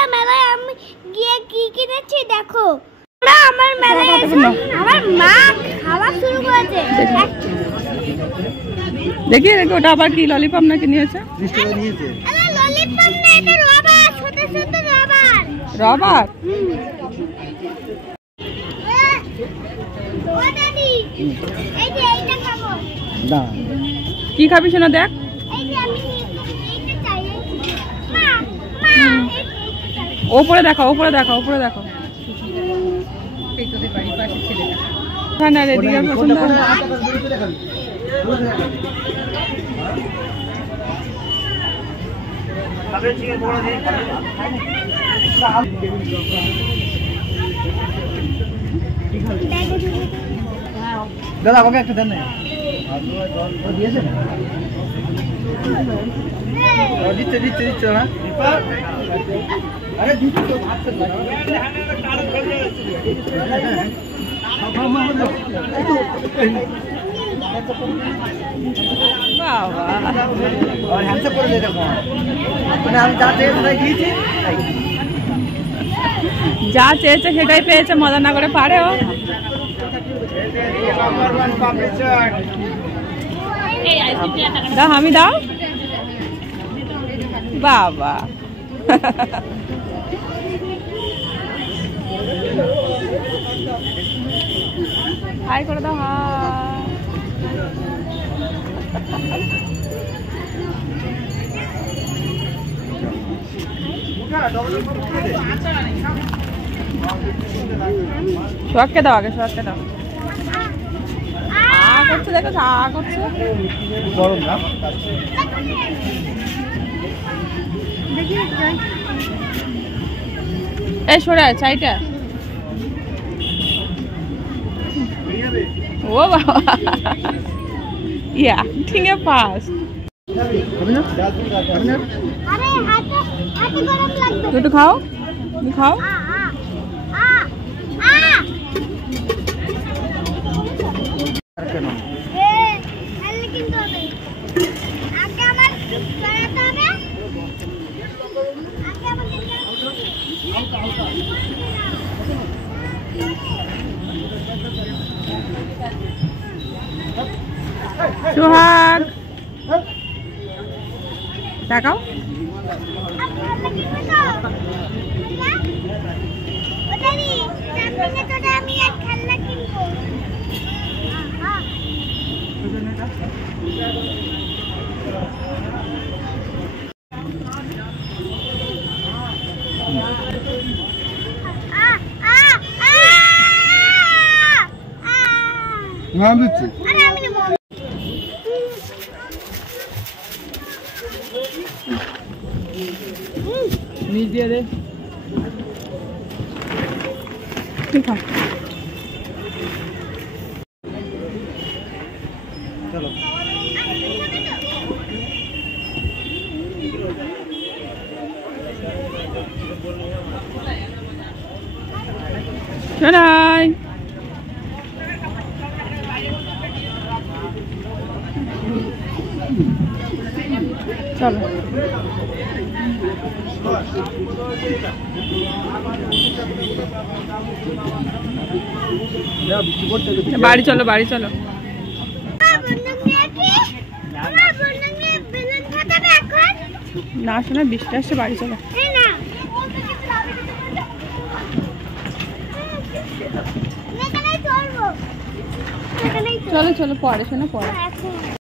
বন্ধুরা মেলায় আমি গিয়ে কি কিনেছি দেখো। আমার মেলায় আমার মা খাওয়া শুরু করেছে। দেখি ওটা আবার কি ললিপপ নাকি নিয়েছে? আরে ললিপপ না, এটা রবার, ছোট ছোট রবার। রবার? ও দাদি, এই যে এইটা খাবো। না কি খাবি শোনা? দেখ এই যে আমি এইটা চাই। মা মা ওপরে দেখো, ওপরে দেখো, ওপরে দেখো। এই তোদের বাড়ির পাশে ছেলেটা হ্যাঁ না রেডি আর পছন্দ দাদা আমাকে একটা দেন না। দিয়েছে দিচ্ছে দিচ্ছে দিচ্ছে না। আরে দিচ্ছে তো হ্যান্ডসাপ করে দিয়ে দেখো। মানে আমি যা চেয়েছি তাই দিয়েছি, যা চেয়েছে সেটাই পেয়েছে, মজা না করে পারে ও। দাও আমি দাও বাবা। হাই করে দাও। সোহাগকে দাও আগে, সোহাগকে দাও। করছে দেখো, করছে গরম না। এই সরে চাইটা। ও বাবা ইয়া ঠিক আছে পাস। একটু খাও, খাও। সোহাগ দেখাও। নাম দিচ্ছি নিচ দিয়ে দে। ঠিক আছে চলো। শোনাই চলো। বাড়ি চলো, বাড়ি চলো। না শোনা বৃষ্টি আসছে, বাড়ি চলো। চলো চলো পরে শোনা, পরে।